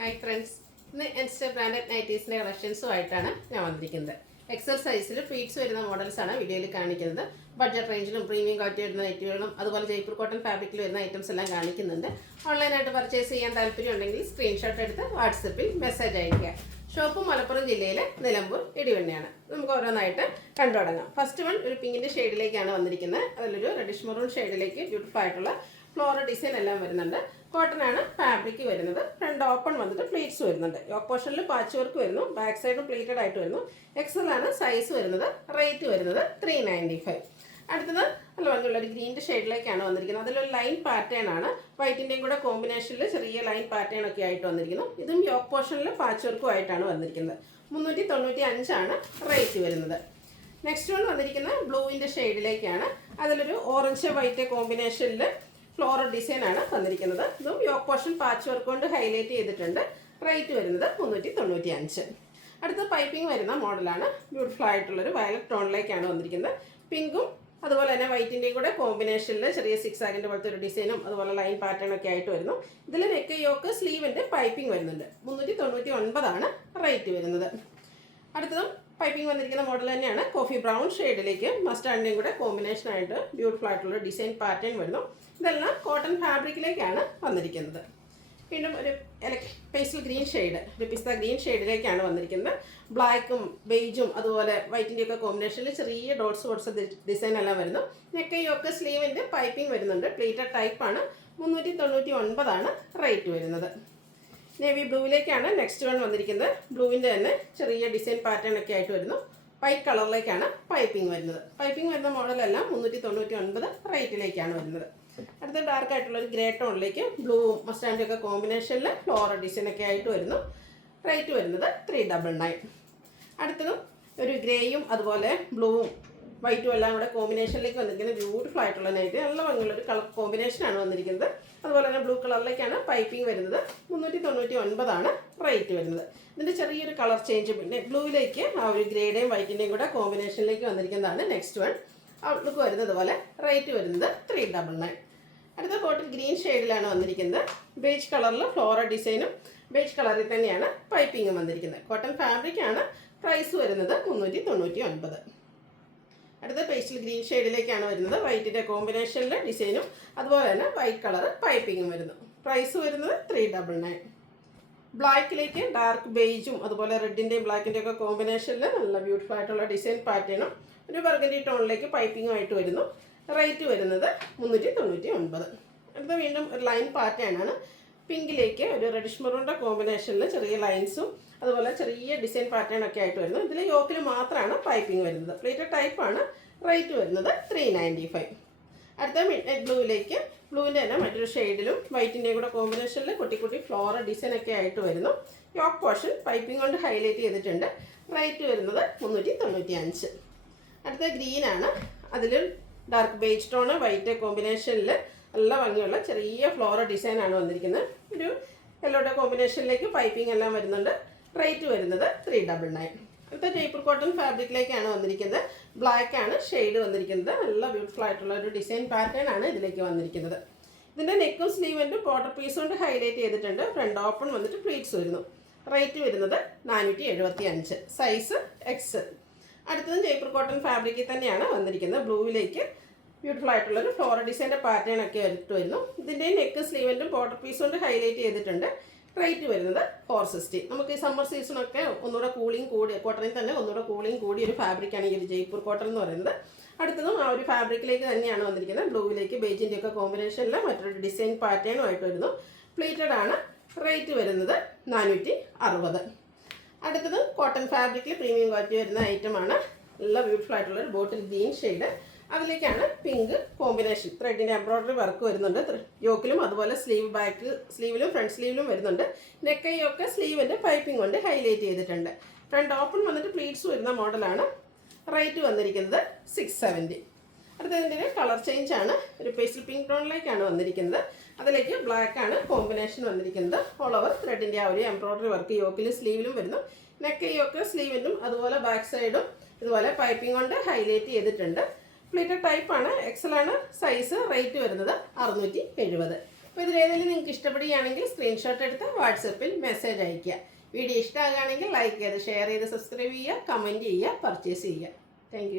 Hi friends, ഇന്ന് എൻസ്റ്റർ branded നൈറ്റീസിൻ്റെ കളക്ഷൻസുമായിട്ടാണ് ഞാൻ വന്നിരിക്കുന്നത്. എക്സൽ സൈസിൽ പ്ലീറ്റ്സ് വരുന്ന മോഡൽസാണ് വീഡിയോയിൽ കാണിക്കുന്നത്. ബഡ്ജറ്റ് റേഞ്ചിലും പ്രീമിയം ക്വാളിറ്റി വരുന്ന നൈറ്റുകളും അതുപോലെ ജയ്പൂർ കോട്ടൺ ഫാബ്രിക്കിൽ വരുന്ന ഐറ്റംസ് എല്ലാം കാണിക്കുന്നുണ്ട്. ഓൺലൈനായിട്ട് പർച്ചേസ് ചെയ്യാൻ താല്പര്യം ഉണ്ടെങ്കിൽ സ്ക്രീൻഷോട്ട് എടുത്ത് വാട്സപ്പിൽ മെസ്സേജ് അയയ്ക്കുക. ഷോപ്പ് മലപ്പുറം ജില്ലയിലെ നിലമ്പൂർ ഇടിവണ്ണയാണ്. നമുക്ക് ഓരോന്നായിട്ട് കണ്ടു തുടങ്ങാം. ഫസ്റ്റ് വൺ ഒരു പിങ്കിൻ്റെ ഷെയ്ഡിലേക്കാണ് വന്നിരിക്കുന്നത്. അതിലൊരു റെഡിഷ് മെറൂൺ ഷെയ്ഡിലേക്ക് ബ്യൂട്ടിഫുൾ ആയിട്ടുള്ള ഫ്ലോറൽ ഡിസൈൻ എല്ലാം വരുന്നുണ്ട്. കോട്ടൺ ആണ് ഫാബ്രിക് വരുന്നത്. ഫ്രണ്ട് ഓപ്പൺ വന്നിട്ട് പ്ലീറ്റ്സ് വരുന്നുണ്ട്. യോക്ക് പോർഷനിൽ പാച്ച് വർക്ക് വരുന്നു. ബാക്ക് സൈഡും പ്ലീറ്റഡ് ആയിട്ട് വരുന്നു. എക്സൽ ആണ് സൈസ് വരുന്നത്. റേറ്റ് വരുന്നത് 395. അടുത്തത് നല്ല ഭംഗിയുള്ള ഒരു ഗ്രീൻ്റെ ഷെയ്ഡിലേക്കാണ് വന്നിരിക്കുന്നത്. അതിലൊരു ലൈൻ പാറ്റേൺ ആണ്. വൈറ്റിൻ്റെയും കൂടെ കോമ്പിനേഷനിൽ ചെറിയ ലൈൻ പാറ്റേൺ ഒക്കെ ആയിട്ട് വന്നിരിക്കുന്നു. ഇതും യോക്ക് പോർഷനിൽ പാച്ച് വർക്കും ആയിട്ടാണ് വന്നിരിക്കുന്നത്. 395 ആണ് റേറ്റ് വരുന്നത്. നെക്സ്റ്റ് വൺ വന്നിരിക്കുന്നത് ബ്ലൂവിൻ്റെ ഷെയ്ഡിലേക്കാണ്. അതിലൊരു ഓറഞ്ച് വൈറ്റ് കോമ്പിനേഷനിൽ ഫ്ലോറൽ ഡിസൈൻ ആണ് വന്നിരിക്കുന്നത്. ഇതും യോക്ക് പോർഷൻ പാച്ച് വർക്ക് കൊണ്ട് ഹൈലൈറ്റ് ചെയ്തിട്ടുണ്ട്. റേറ്റ് വരുന്നത് 395. അടുത്ത പൈപ്പിംഗ് വരുന്ന മോഡലാണ്. ബ്യൂട്ടിഫുൾ ആയിട്ടുള്ളൊരു വയലറ്റ് ടോണിലേക്കാണ് വന്നിരിക്കുന്നത്. പിങ്കും അതുപോലെ തന്നെ വൈറ്റിൻ്റെയും കൂടെ കോമ്പിനേഷനിൽ ചെറിയ സിക്സ് ആഗിൻ്റെ പോലത്തെ ഒരു ഡിസൈനും അതുപോലെ ലൈൻ പാറ്റേൺ ഒക്കെ ആയിട്ട് വരുന്നു. ഇതിൽ നെക്ക് യോക്ക് സ്ലീവിൻ്റെ പൈപ്പിംഗ് വരുന്നുണ്ട്. 399 ആണ് റേറ്റ് വരുന്നത്. അടുത്തതും പൈപ്പിംഗ് വന്നിരിക്കുന്ന മോഡൽ തന്നെയാണ്. കോഫി ബ്രൗൺ ഷെയ്ഡിലേക്ക് മസ്റ്റാർഡിൻ്റെയും കൂടെ കോമ്പിനേഷനായിട്ട് ബ്യൂട്ടിഫുൾ ആയിട്ടുള്ള ഡിസൈൻ പാറ്റേൺ വരുന്നു. ഇതെല്ലാം കോട്ടൺ ഫാബ്രിക്കിലേക്കാണ് വന്നിരിക്കുന്നത്. വീണ്ടും ഒരു പേസ്റ്റൽ ഗ്രീൻ ഷെയ്ഡ്, ഒരു പിസ്ത ഗ്രീൻ ഷെയ്ഡിലേക്കാണ് വന്നിരിക്കുന്നത്. ബ്ലാക്കും ബെയ്ജും അതുപോലെ വൈറ്റിൻ്റെയൊക്കെ കോമ്പിനേഷനിൽ ചെറിയ ഡോട്ട്സ് ഡിസൈൻ എല്ലാം വരുന്നു. നെക്കയൊക്കെ സ്ലീവിൻ്റെ പൈപ്പിംഗ് വരുന്നുണ്ട്. പ്ലീറ്റഡ് ടൈപ്പാണ്. 399 ആണ് റേറ്റ് വരുന്നത്. നേവി ബ്ലൂവിലേക്കാണ് നെക്സ്റ്റ് വൺ വന്നിരിക്കുന്നത്. ബ്ലൂവിൻ്റെ തന്നെ ചെറിയ ഡിസൈൻ പാറ്റേൺ ഒക്കെ ആയിട്ട് വരുന്നു. വൈറ്റ് കളറിലേക്കാണ് പൈപ്പിംഗ് വരുന്നത്. പൈപ്പിംഗ് വരുന്ന മോഡലെല്ലാം 399 റേറ്റിലേക്കാണ് വരുന്നത്. അടുത്ത ഡാർക്ക് ആയിട്ടുള്ള ഒരു ഗ്രേ ടോണിലേക്ക് ബ്ലൂ മസ്റ്റാൻഡും ഒക്കെ കോമ്പിനേഷനിൽ ഫ്ലോറൽ ഡിസൈൻ ഒക്കെ ആയിട്ട് വരുന്നു. റേറ്റ് വരുന്നത് 399. അടുത്തതും ഒരു ഗ്രേയും അതുപോലെ ബ്ലൂവും വൈറ്റും എല്ലാം കൂടെ കോമ്പിനേഷനിലേക്ക് വന്നിരിക്കുന്നത്. ബ്യൂട്ടിഫുൾ ആയിട്ടുള്ള നൈറ്റ്, നല്ല ഭംഗിയുള്ളൊരു കളർ കോമ്പിനേഷനാണ് വന്നിരിക്കുന്നത്. അതുപോലെ തന്നെ ബ്ലൂ കളറിലേക്കാണ് പൈപ്പിംഗ് വരുന്നത്. 399 ആണ് റേറ്റ് വരുന്നത്. ഇതിൻ്റെ ചെറിയൊരു കളർ ചേഞ്ച്, പിന്നെ ബ്ലൂവിലേക്ക് ആ ഒരു ഗ്രേയുടെയും വൈറ്റിൻ്റെയും കൂടെ കോമ്പിനേഷനിലേക്ക് വന്നിരിക്കുന്നതാണ് നെക്സ്റ്റ് വൺ. ഔട്ട്ലുക്ക് വരുന്നത് പോലെ. റേറ്റ് വരുന്നത് 399. അടുത്ത ബോട്ടിൽ ഗ്രീൻ ഷെയ്ഡിലാണ് വന്നിരിക്കുന്നത്. ബേജ് കളറിൽ ഫ്ലോറൽ ഡിസൈനും ബേജ് കളറിൽ തന്നെയാണ് പൈപ്പിങ്ങും വന്നിരിക്കുന്നത്. കോട്ടൺ ഫാബ്രിക് ആണ്. പ്രൈസ് വരുന്നത് 399. അടുത്ത പേസ്റ്റൽ ഗ്രീൻ ഷെയ്ഡിലേക്കാണ് വരുന്നത്. വൈറ്റിൻ്റെ കോമ്പിനേഷനിൽ ഡിസൈനും അതുപോലെ തന്നെ വൈറ്റ് കളർ പൈപ്പിങ്ങും വരുന്നു. പ്രൈസ് വരുന്നത് 399. ബ്ലാക്കിലേക്ക് ഡാർക്ക് ബേജും അതുപോലെ റെഡിൻ്റെയും ബ്ലാക്കിൻ്റെയും ഒക്കെ കോമ്പിനേഷനിൽ നല്ല ബ്യൂട്ടിഫുൾ ആയിട്ടുള്ള ഡിസൈൻ പാറ്റേണും ഒരു ബർഗൻഡി ടോണിലേക്ക് പൈപ്പിങ്ങുമായിട്ട് വരുന്നു. റേറ്റ് വരുന്നത് 399. അടുത്ത വീണ്ടും ഒരു ലൈൻ പാറ്റേൺ ആണ്. പിങ്കിലേക്ക് ഒരു റെഡിഷ് മെറൂണിൻ്റെ കോമ്പിനേഷനിൽ ചെറിയ ലൈൻസും അതുപോലെ ചെറിയ ഡിസൈൻ പാറ്റേൺ ഒക്കെ ആയിട്ട് വരുന്നു. ഇതിൽ യോക്കിൽ മാത്രമാണ് പൈപ്പിംഗ് വരുന്നത്. പ്ലേറ്റഡ് ടൈപ്പാണ്. റേറ്റ് വരുന്നത് 395. അടുത്ത മിഡ് നൈറ്റ് ബ്ലൂവിലേക്ക് ബ്ലൂവിൻ്റെ തന്നെ മറ്റൊരു ഷെയ്ഡിലും വൈറ്റിൻ്റെയും കൂടെ കോമ്പിനേഷനിൽ കുട്ടി കുട്ടി ഫ്ലോറൽ ഡിസൈൻ ഒക്കെ ആയിട്ട് വരുന്നു. യോക്ക് പോർഷൻ പൈപ്പിംഗ് കൊണ്ട് ഹൈലൈറ്റ് ചെയ്തിട്ടുണ്ട്. റേറ്റ് വരുന്നത് 395. അടുത്ത ഗ്രീനാണ്. അതിൽ ഡാർക്ക് ബേജ് ടോണ് വൈറ്റ് കോമ്പിനേഷനിൽ നല്ല ഭംഗിയുള്ള ചെറിയ ഫ്ലോറൽ ഡിസൈനാണ് വന്നിരിക്കുന്നത്. ഒരു യെല്ലോയുടെ കോമ്പിനേഷനിലേക്ക് പൈപ്പിംഗ് എല്ലാം വരുന്നുണ്ട്. റേറ്റ് വരുന്നത് 399. അടുത്ത ജയ്പൂർ കോട്ടൺ ഫാബ്രിക്കിലേക്കാണ് വന്നിരിക്കുന്നത്. ബ്ലാക്ക് ആണ് ഷെയ്ഡ് വന്നിരിക്കുന്നത്. നല്ല ബ്യൂട്ടിഫുൾ ആയിട്ടുള്ള ഒരു ഡിസൈൻ പാറ്റേൺ ആണ് ഇതിലേക്ക് വന്നിരിക്കുന്നത്. ഇതിൻ്റെ നെക്കും സ്ലീവെൻറ്റും ബോർഡർ പീസ് കൊണ്ട് ഹൈലൈറ്റ് ചെയ്തിട്ടുണ്ട്. ഫ്രണ്ട് ഓപ്പൺ വന്നിട്ട് പ്ലീറ്റ്സ് വരുന്നു. റേറ്റ് വരുന്നത് 475. Size X. അടുത്തതും ജയ്പൂർ കോട്ടൺ ഫാബ്രിക്കിൽ തന്നെയാണ് വന്നിരിക്കുന്നത്. ബ്ലൂവിലേക്ക് ബ്യൂട്ടിഫുൾ ആയിട്ടുള്ളൊരു ഫ്ലോറൽ ഡിസൈൻ്റെ പാറ്റേൺ ഒക്കെ എടുത്ത് വരുന്നു. ഇതിൻ്റെ നെക്ക് സ്ലീവെൻറ്റും ബോർഡർ പീസ് കൊണ്ട് ഹൈലൈറ്റ് ചെയ്തിട്ടുണ്ട്. റേറ്റ് വരുന്നത് 460. നമുക്ക് ഈ സമ്മർ സീസണൊക്കെ ഒന്നുകൂടെ കൂളിംഗ് കൂടി, കോട്ടണിൽ തന്നെ ഒന്നുകൂടെ കൂളിംഗ് കൂടിയ ഒരു ഫാബ്രിക്കാണ് ഈ ഒരു ജയ്പൂർ കോട്ടൺ എന്ന് പറയുന്നത്. അടുത്തതും ആ ഒരു ഫാബ്രിക്കിലേക്ക് തന്നെയാണ് വന്നിരിക്കുന്നത്. ബ്ലൂവിലേക്ക് ബേജിൻ്റെ ഒക്കെ കോമ്പിനേഷനിൽ മറ്റൊരു ഡിസൈൻ പാറ്റേണുമായിട്ട് വരുന്നു. പ്ലീറ്റഡ് ആണ്. റേറ്റ് വരുന്നത് 460. അടുത്തത് കോട്ടൺ ഫാബ്രിക്കിൽ പ്രീമിയം ക്വാളിറ്റി വരുന്ന ഐറ്റമാണ്. നല്ല ബ്യൂട്ടിഫുൾ ആയിട്ടുള്ളൊരു ബോട്ടിൽ ഗ്രീൻ ഷെയ്ഡ്. അതിലേക്കാണ് പിങ്ക് കോമ്പിനേഷൻ. ത്രെഡിൻ്റെ എംബ്രോയ്ഡറി വർക്ക് വരുന്നുണ്ട്. യോക്കിലും അതുപോലെ സ്ലീവിലും ഫ്രണ്ട് സ്ലീവിലും വരുന്നുണ്ട്. നെക്കയൊക്കെ സ്ലീവിൻ്റെ പൈപ്പിംഗ് കൊണ്ട് ഹൈലൈറ്റ് ചെയ്തിട്ടുണ്ട്. ഫ്രണ്ട് ഓപ്പൺ വന്നിട്ട് പ്ലീറ്റ്സ് വരുന്ന മോഡലാണ്. റേറ്റ് വന്നിരിക്കുന്നത് 670. അടുത്തതിൻ്റെ കളർ ചേഞ്ച് ആണ്. ഒരു പേസ്റ്റൽ പിങ്ക് ടോണിലേക്കാണ് വന്നിരിക്കുന്നത്. അതിലേക്ക് ബ്ലാക്ക് ആണ് കോമ്പിനേഷൻ വന്നിരിക്കുന്നത്. ഓൾ ഓവർ ത്രെഡിൻ്റെ ആ ഒരു എംബ്രോയ്ഡറി വർക്ക് യോക്കിലും സ്ലീവിലും വരുന്നു. നെക്കയൊക്കെ സ്ലീവിനും അതുപോലെ ബാക്ക് സൈഡും ഇതുപോലെ പൈപ്പിംഗ് കൊണ്ട് ഹൈലൈറ്റ് ചെയ്തിട്ടുണ്ട്. പ്ലേറ്റഡ് ടൈപ്പാണ്. എക്സലാണ് സൈസ്. റേറ്റ് വരുന്നത് 670. അപ്പോൾ ഇതിലേതെങ്കിലും നിങ്ങൾക്ക് ഇഷ്ടപ്പെടുകയാണെങ്കിൽ സ്ക്രീൻഷോട്ട് എടുത്ത് വാട്സപ്പിൽ മെസ്സേജ് അയയ്ക്കുക. വീഡിയോ ഇഷ്ടമാകുകയാണെങ്കിൽ ലൈക്ക് ചെയ്ത് ഷെയർ ചെയ്ത് സബ്സ്ക്രൈബ് ചെയ്യുക, കമൻറ്റ് ചെയ്യുക, പർച്ചേസ് ചെയ്യുക. താങ്ക്